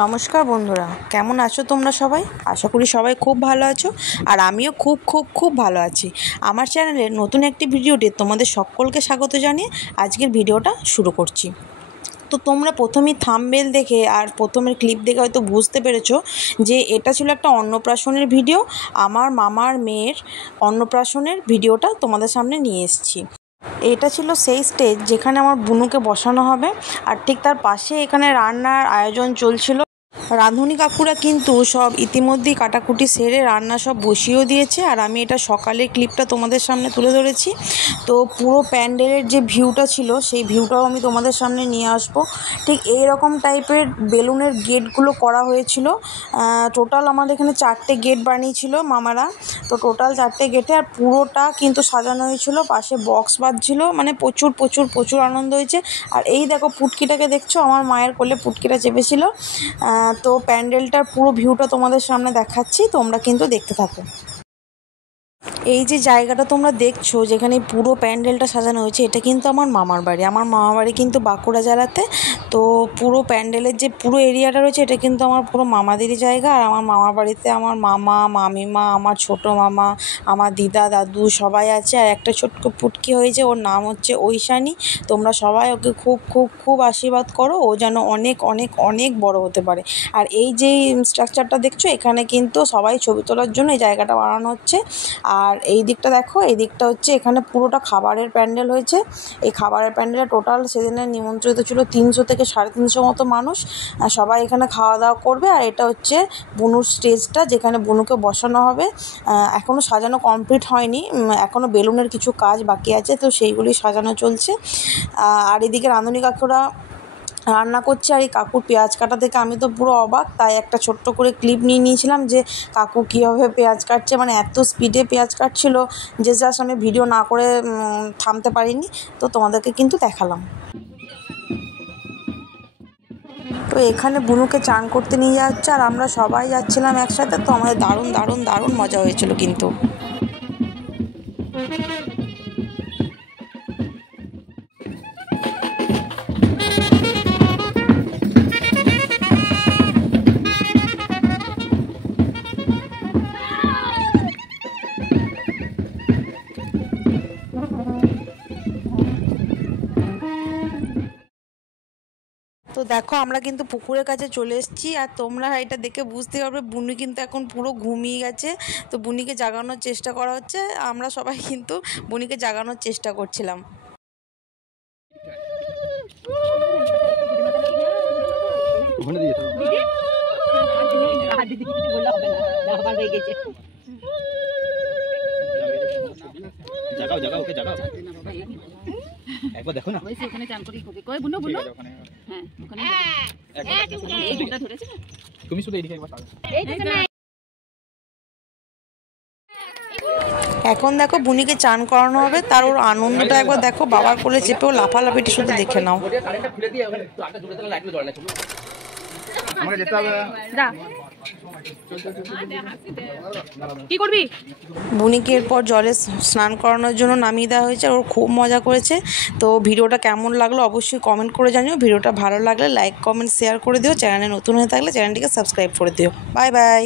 নমস্কার বন্ধুরা, কেমন আছো তোমরা সবাই? আশা করি সবাই খুব ভালো আছো, আর আমিও খুব ভালো আছি। আমার চ্যানেলের নতুন একটি ভিডিওতে তোমাদের সকলকে স্বাগত জানিয়ে আজকের ভিডিওটা শুরু করছি। তো তোমরা প্রথমেই থাম্বনেল দেখে আর প্রথমের ক্লিপ দেখে হয়তো বুঝতে পেরেছো যে এটা ছিল একটা অন্নপ্রাশনের ভিডিও। আমার মামার মেয়ের অন্নপ্রাশনের ভিডিওটা তোমাদের সামনে নিয়ে এসেছি। এটা ছিল সেই স্টেজ যেখানে আমার বুনুকে বসানো হবে, আর ঠিক তার পাশে এখানে রান্নার আয়োজন চলছিল। রাঁধুনি কাকুরা কিন্তু সব ইতিমধ্যেই কাটাকুটি সেরে রান্না সব বসিয়েও দিয়েছে, আর আমি এটা সকালের ক্লিপটা তোমাদের সামনে তুলে ধরেছি। তো পুরো প্যান্ডেলের যে ভিউটা ছিল সেই ভিউটাও আমি তোমাদের সামনে নিয়ে আসবো। ঠিক এই রকম টাইপের বেলুনের গেটগুলো করা হয়েছিল। টোটাল আমাদের এখানে 4টে গেট বানিয়েছিল মামারা। তো টোটাল 4টে গেটে, আর পুরোটা কিন্তু সাজানো হয়েছিল, পাশে বক্স বাজছিল, মানে প্রচুর আনন্দ হয়েছে। আর এই দেখো পুটকিটাকে দেখছো, আমার মায়ের কোলে পুটকিটা চেপেছিল। তো প্যান্ডেলটার পুরো ভিউটা তোমাদের সামনে দেখাচ্ছি, তোমরা কিন্তু দেখতে থাকো। এই যে জায়গাটা তোমরা দেখছো যেখানে পুরো প্যান্ডেলটা সাজানো হয়েছে, এটা কিন্তু আমার মামার বাড়ি। আমার মামার বাড়ি কিন্তু বাঁকুড়া জেলাতে। তো পুরো প্যান্ডেলের যে পুরো এরিয়াটা রয়েছে এটা কিন্তু আমার পুরো মামাদেরই জায়গা। আর আমার মামার বাড়িতে আমার মামা, মামিমা, আমার ছোটো মামা, আমার দিদা, দাদু সবাই আছে। আর একটা ছোট্ট পুটকি হয়েছে, ওর নাম হচ্ছে ঐশানী। তোমরা সবাই ওকে খুব আশীর্বাদ করো, ও যেন অনেক বড় হতে পারে। আর এই যে স্ট্রাকচারটা দেখছো, এখানে কিন্তু সবাই ছবি তোলার জন্য এই জায়গাটা বানানো হচ্ছে। আর এই দিকটা দেখো, এই দিকটা হচ্ছে এখানে পুরোটা খাবারের প্যান্ডেল হয়েছে। এই খাবারের প্যান্ডেলে টোটাল সেদিনে নিমন্ত্রিত ছিল 300 থেকে 350 মতো মানুষ। সবাই এখানে খাওয়া দাওয়া করবে। আর এটা হচ্ছে বুনুর স্টেজটা, যেখানে বুনুকে বসানো হবে। এখনও সাজানো কমপ্লিট হয়নি, এখনও বেলুনের কিছু কাজ বাকি আছে, তো সেইগুলি সাজানো চলছে। আর এদিকে রাঁধুনি কাকুরা রান্না করছে, আর এই কাকুর পেঁয়াজ কাটা থেকে আমি তো পুরো অবাক। তাই একটা ছোট্ট করে ক্লিপ নিয়ে নিয়েছিলাম যে কাকু কীভাবে পেঁয়াজ কাটছে, মানে এত স্পিডে পেঁয়াজ কাটছিল যে জাস্ট আমি ভিডিও না করে থামতে পারিনি। তো তোমাদেরকে কিন্তু দেখালাম। তো এখানে বুনুকে চান করতে নিয়ে যাওয়া হচ্ছে, আর আমরা সবাই যাচ্ছিলাম একসাথে। তো আমাদের দারুণ মজা হয়েছিল কিন্তু। তো দেখো আমরা কিন্তু পুকুরের কাছে চলে এসেছি, আর তোমরা এটা দেখে বুঝতে পারবে বুনি কিন্তু এখন পুরো ঘুমিয়ে গেছে। তো বুনিকে জাগানোর চেষ্টা করা হচ্ছে, আমরা সবাই কিন্তু বুনিকে জাগানোর চেষ্টা করছিলাম। একবার দেখো না, ওখানে চান করি কই বুনো বুনো। হ্যাঁ ওখানে এই দুটো ধরেছে, তুমি শুধু এদিকে একবার তাকাও। এখন দেখো বুনিকে চান করানো হবে, তার ওর আনন্দটা একবার দেখো, বাবার কোলে চেপেও লাফালাফিটি শুধু দেখে নাও। কি করবি? বুনিকে এরপর জলে স্নান করানোর জন্য নামিয়ে দেওয়া হয়েছে, আর ওর খুব মজা করেছে। তো ভিডিওটা কেমন লাগলো অবশ্যই কমেন্ট করে জানিও। ভিডিওটা ভালো লাগলে লাইক কমেন্ট শেয়ার করে দিও। চ্যানেলে নতুন হয়ে থাকলে চ্যানেলটিকে সাবস্ক্রাইব করে দিও। বাই।